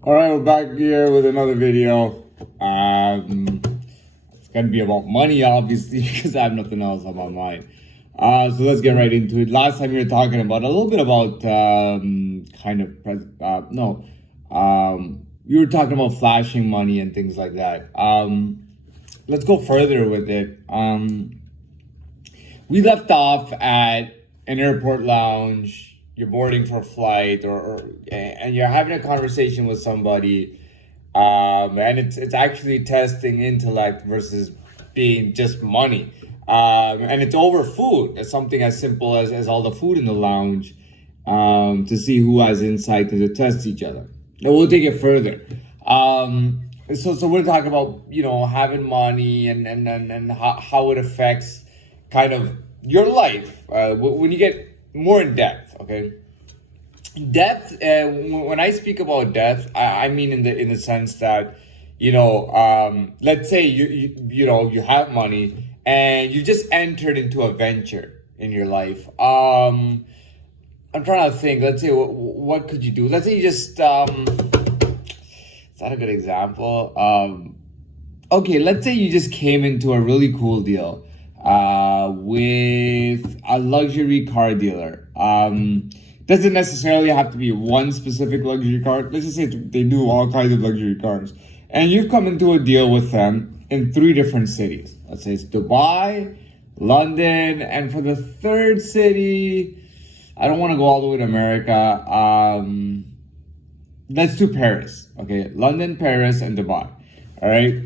All right, we're back here with another video. It's gonna be about money, obviously, because I have nothing else on my mind. So let's get right into it. Last time we were talking about a little bit about we were talking about flashing money and things like that. Let's go further with it. We left off at an airport lounge. You're boarding for a flight, and you're having a conversation with somebody, and it's actually testing intellect versus being just money, and it's over food. It's something as simple as all the food in the lounge, to see who has insight and to test each other. And we'll take it further. So we're talking about having money and how it affects kind of your life when you get more in depth. Okay, depth. When I speak about depth, I mean in the sense that let's say you have money and you just entered into a venture in your life. I'm trying to think. Let's say what could you do? Let's say you just it's not a good example. Okay, let's say you just came into a really cool deal with a luxury car dealer. Doesn't necessarily have to be one specific luxury car. Let's just say they do all kinds of luxury cars. And you've come into a deal with them in 3 different cities. Let's say it's Dubai, London, and for the third city, I don't want to go all the way to America. Let's do Paris. Okay, London, Paris, and Dubai. All right.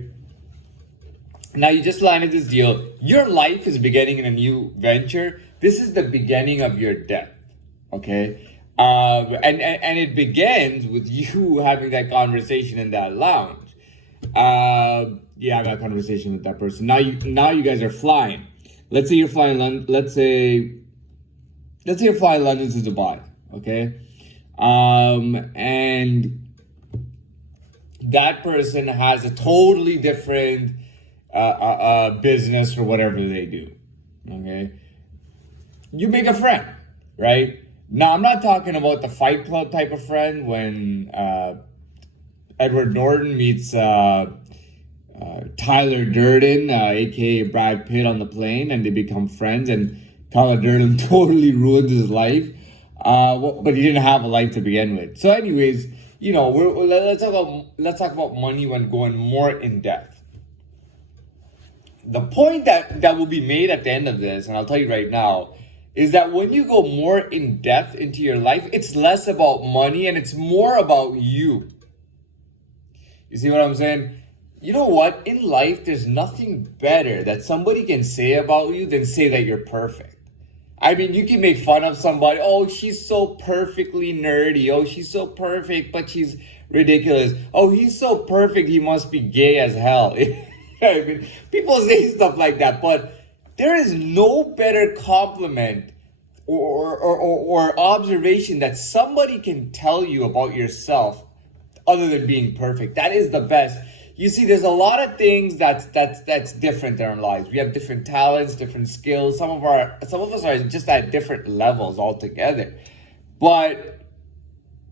Now you just landed this deal. Your life is beginning in a new venture. This is the beginning of your death. Okay. And it begins with you having that conversation in that lounge. You have that conversation with that person. Now you guys are flying. Let's say you're flying let's say you're flying London to Dubai. Okay. And that person has a totally different business or whatever they do. Okay, you make a friend, right? Now I'm not talking about the Fight Club type of friend when Edward Norton meets Tyler Durden, aka Brad Pitt, on the plane, and they become friends, and Tyler Durden totally ruins his life. But he didn't have a life to begin with. So, anyways, let's talk about money when going more in depth. The point that will be made at the end of this, and I'll tell you right now, is that when you go more in depth into your life, it's less about money and it's more about you. You see what I'm saying? You know what? In life, there's nothing better that somebody can say about you than say that you're perfect. I mean, you can make fun of somebody. Oh, she's so perfectly nerdy. Oh, she's so perfect, but she's ridiculous. Oh, he's so perfect, he must be gay as hell. I mean, people say stuff like that, but there is no better compliment or observation that somebody can tell you about yourself other than being perfect. That is the best. You see, there's a lot of things that's different in our lives. We have different talents, different skills. Some of us are just at different levels altogether. But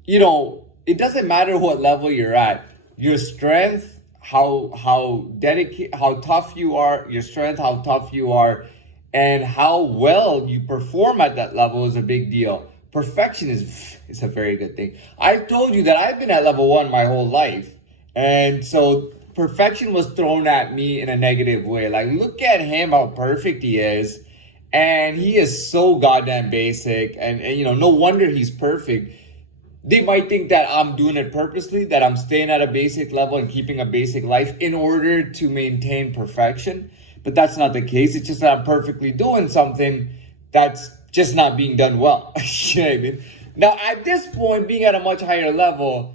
it doesn't matter what level you're at. Your strength, how dedicated, how tough you are, your strength, how tough you are, and how well you perform at that level is a big deal. Perfection is a very good thing. I've told you that I've been at level 1 my whole life. And so perfection was thrown at me in a negative way. Like, look at him, how perfect he is. And he is so goddamn basic. And no wonder he's perfect. They might think that I'm doing it purposely, that I'm staying at a basic level and keeping a basic life in order to maintain perfection. But that's not the case. It's just that I'm perfectly doing something that's just not being done well. You know what I mean? Now, at this point, being at a much higher level,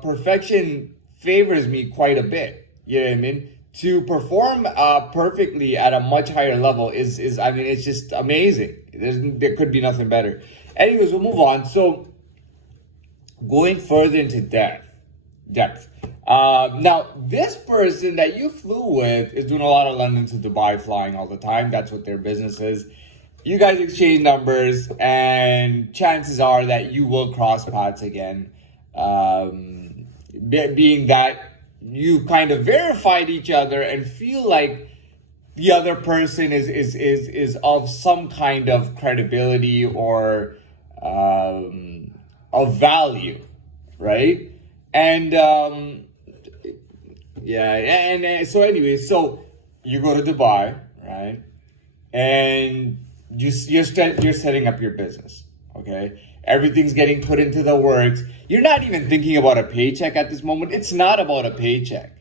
perfection favors me quite a bit. You know what I mean? To perform perfectly at a much higher level is it's just amazing. There could be nothing better. Anyways, we'll move on. So, going further into depth. Now, this person that you flew with is doing a lot of London to Dubai flying all the time. That's what their business is. You guys exchange numbers, and chances are that you will cross paths again. being that you kind of verified each other and feel like the other person is of some kind of credibility or of value, right? And yeah, and so anyway, so you go to Dubai, right? And you're setting up your business, okay? Everything's getting put into the works. You're not even thinking about a paycheck at this moment. It's not about a paycheck.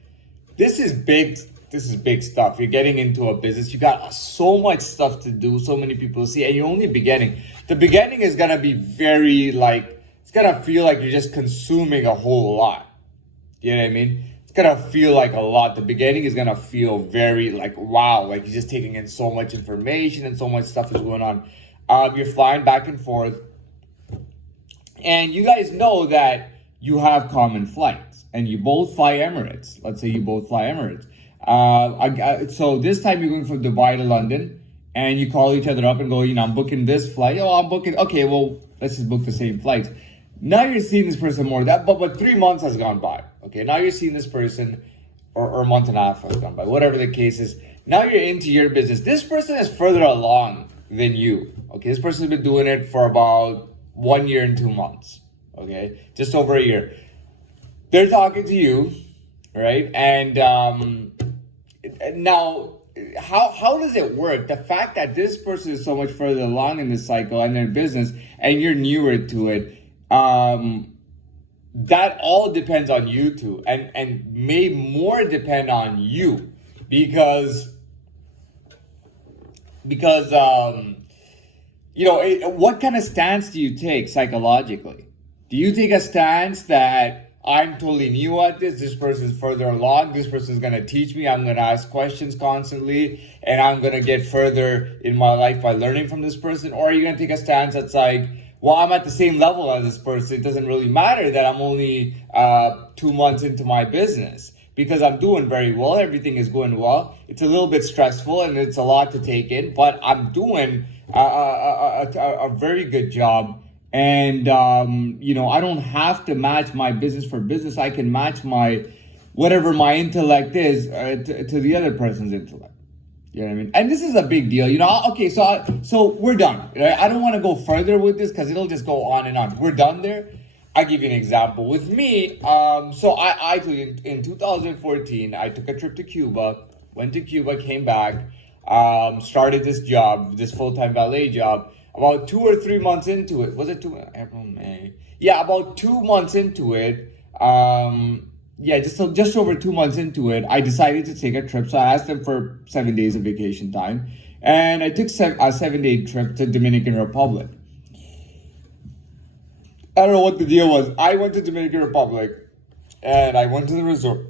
This is big. This is big stuff. You're getting into a business. You got so much stuff to do, so many people to see, and you're only beginning. The beginning is gonna be very like, it's gonna feel like you're just consuming a whole lot. You know what I mean? It's gonna feel like a lot. The beginning is gonna feel very like, wow, like you're just taking in so much information and so much stuff is going on. You're flying back and forth, and you guys know that you have common flights, and you both fly Emirates. Let's say you both fly Emirates. So this time you're going from Dubai to London, and you call each other up and go, I'm booking this flight. Oh, I'm booking. Okay, well, let's just book the same flights. Now you're seeing this person more. But 3 months has gone by. Okay, now you're seeing this person, or a month and a half has gone by. Whatever the case is. Now you're into your business. This person is further along than you. Okay, this person's been doing it for about 1 year and 2 months. Okay, just over a year. They're talking to you, right? And now, how does it work? The fact that this person is so much further along in this cycle and their business, and you're newer to it, that all depends on you two, and may more depend on you, because what kind of stance do you take psychologically? Do you take a stance that I'm totally new at this person's further along, this person's going to teach me, I'm going to ask questions constantly, and I'm going to get further in my life by learning from this person? Or are you going to take a stance that's like, well, I'm at the same level as this person. It doesn't really matter that I'm only 2 months into my business, because I'm doing very well. Everything is going well. It's a little bit stressful and it's a lot to take in, but I'm doing a very good job. And, I don't have to match my business for business. I can match whatever my intellect is to the other person's intellect. You know what I mean? And this is a big deal. Okay, so we're done. Right? I don't want to go further with this because it'll just go on and on. We're done there. I'll give you an example. With me, so I in 2014, I took a trip to Cuba, went to Cuba, came back, started this job, this full-time valet job. About 2 or 3 months into it, was it April, May? Yeah, about 2 months into it, just over 2 months into it, I decided to take a trip. So I asked them for 7 days of vacation time, and I took a 7-day trip to Dominican Republic. I don't know what the deal was. I went to Dominican Republic, and I went to the resort.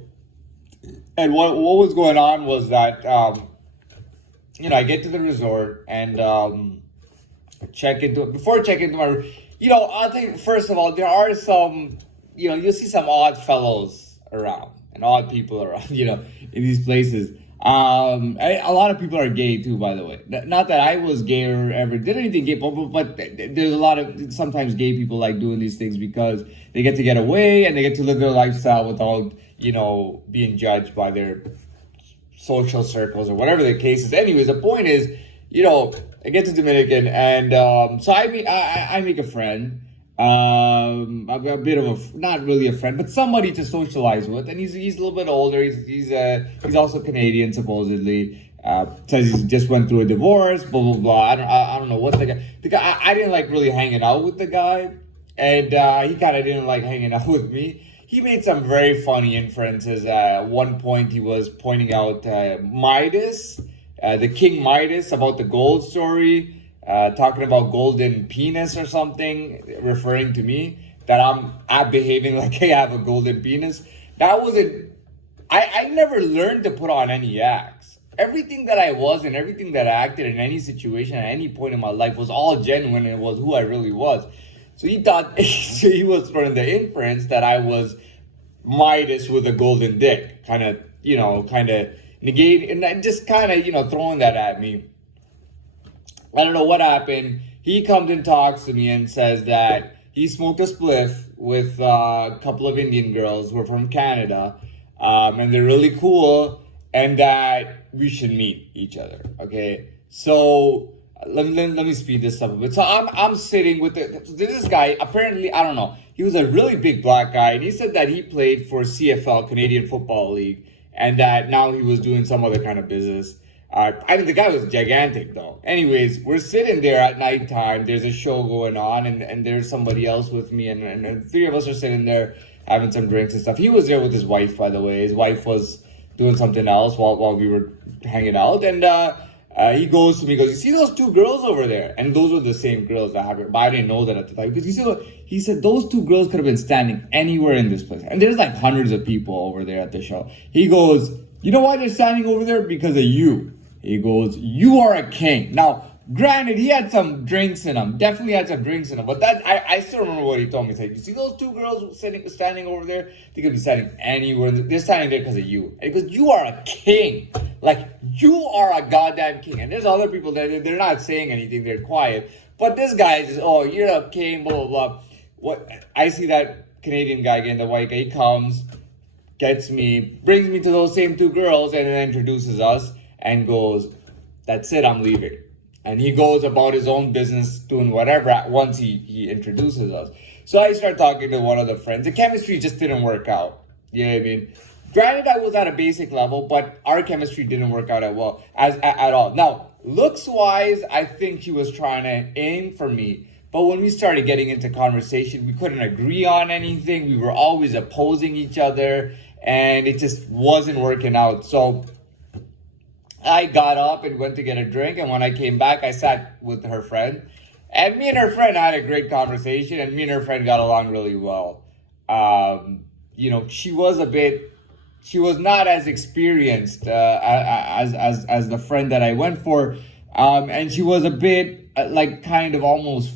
And what was going on was that, I get to the resort and before I check into my, I think first of all, there are some, you'll see some odd fellows around and odd people around, in these places. A lot of people are gay too, by the way. Not that I was gay or ever did anything gay, but there's a lot of, sometimes gay people like doing these things because they get away and they get to live their lifestyle without, being judged by their social circles or whatever the case is. Anyways, the point is, I get to Dominican, and so I make a friend, a bit of not really a friend, but somebody to socialize with, and he's a little bit older. He's also Canadian supposedly. Says he just went through a divorce. Blah blah blah. I don't know what the guy. I didn't like really hanging out with the guy, and he kind of didn't like hanging out with me. He made some very funny inferences. At one point, he was pointing out Midas. The King Midas, about the gold story, talking about golden penis or something, referring to me, that I'm behaving like I have a golden penis. That wasn't, I never learned to put on any acts. Everything that I was and everything that I acted in any situation at any point in my life was all genuine, and it was who I really was. So he thought, so he was throwing the inference that I was Midas with a golden dick, kind of negate, and just kind of, throwing that at me. I don't know what happened. He comes and talks to me and says that he smoked a spliff with a couple of Indian girls who are from Canada, and they're really cool, and that we should meet each other. Okay, so let me speed this up a bit. So I'm sitting with this guy. Apparently, I don't know. He was a really big black guy, and he said that he played for CFL, Canadian Football League, and that now he was doing some other kind of business. I mean, the guy was gigantic, though. Anyways, we're sitting there at nighttime. There's a show going on, and there's somebody else with me, and three of us are sitting there having some drinks and stuff. He was there with his wife, by the way. His wife was doing something else while we were hanging out, and he goes to me, he goes, "You see those two girls over there?" And those were the same girls that happened, but I didn't know that at the time because he said those two girls could have been standing anywhere in this place, and there's like hundreds of people over there at the show. He goes, "You know why they're standing over there? Because of you." He goes, "You are a king." Now, granted, he had some drinks in him. Definitely had some drinks in him. But that I still remember what he told me. He said, "You see those two girls standing over there? They could be standing anywhere. They're standing there because of you." And he goes, "You are a king. Like, you are a goddamn king." And there's other people there. They're not saying anything. They're quiet. But this guy is just, "Oh, you're a king, blah, blah, blah." What I see that Canadian guy again, the white guy, he comes, gets me, brings me to those same two girls, and then introduces us. And goes, "That's it, I'm leaving." And he goes about his own business, doing whatever once he introduces us. So I start talking to one of the friends. The chemistry just didn't work out. You know what I mean? Granted, I was at a basic level, but our chemistry didn't work out at all. Now, looks-wise, I think he was trying to aim for me. But when we started getting into conversation, we couldn't agree on anything. We were always opposing each other, and it just wasn't working out. So I got up and went to get a drink, and when I came back, I sat with her friend, and me and her friend had a great conversation, and me and her friend got along really well. She was not as experienced as the friend that I went for, and she was a bit like kind of almost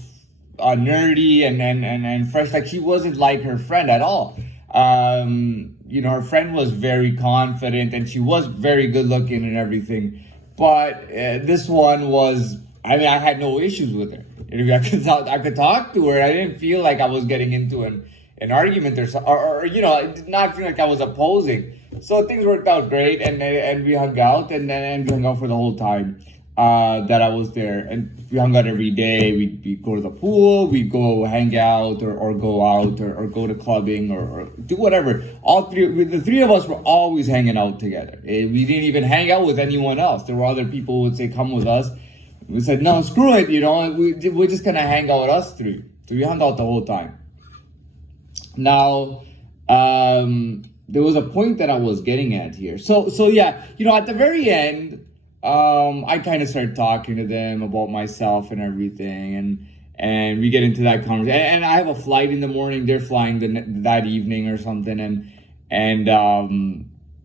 nerdy and fresh. Like, she wasn't like her friend at all. Her friend was very confident and she was very good looking and everything. But this one was, I mean, I had no issues with her. I could talk to her. I didn't feel like I was getting into an argument or I did not feel like I was opposing. So things worked out great, and we hung out, and we hung out for the whole time that I was there, and we hung out every day. We'd go to the pool, we'd go hang out or go out or go to clubbing or do whatever. The three of us were always hanging out together. We didn't even hang out with anyone else. There were other people who would say, "Come with us." We said, "No, screw it," we're just gonna hang out with us three. So we hung out the whole time. Now, there was a point that I was getting at here. So yeah, at the very end, I kind of started talking to them about myself and everything, and we get into that conversation. And I have a flight in the morning. They're flying that evening or something, and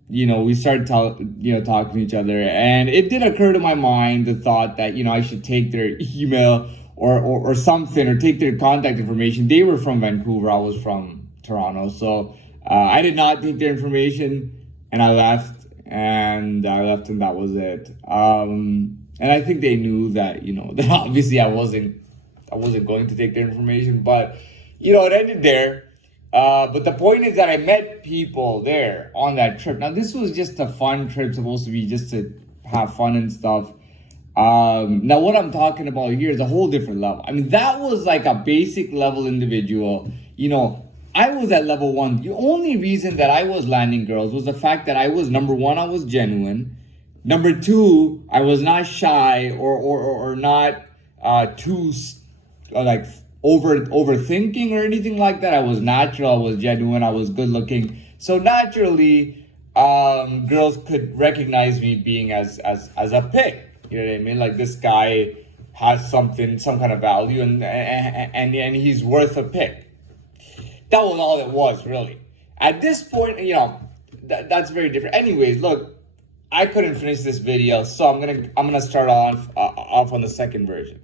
we started talking to each other, and it did occur to my mind the thought that I should take their email or something, or take their contact information. They were from Vancouver. I was from Toronto, so I did not take their information, and I left. And that was it. And I think they knew that, that obviously I wasn't going to take their information, but, it ended there. But the point is that I met people there on that trip. Now, this was just a fun trip, supposed to be just to have fun and stuff. Now, what I'm talking about here is a whole different level. I mean, that was like a basic level individual, I was at level 1. The only reason that I was landing girls was the fact that I was, number 1, I was genuine. Number 2, I was not shy or not too like overthinking or anything like that. I was natural. I was genuine. I was good looking. So naturally, girls could recognize me being as a pick. You know what I mean? Like, this guy has some kind of value, and he's worth a pick. That was all it was, really. At this point, that's very different. Anyways, look, I couldn't finish this video, so I'm gonna start off on the second version.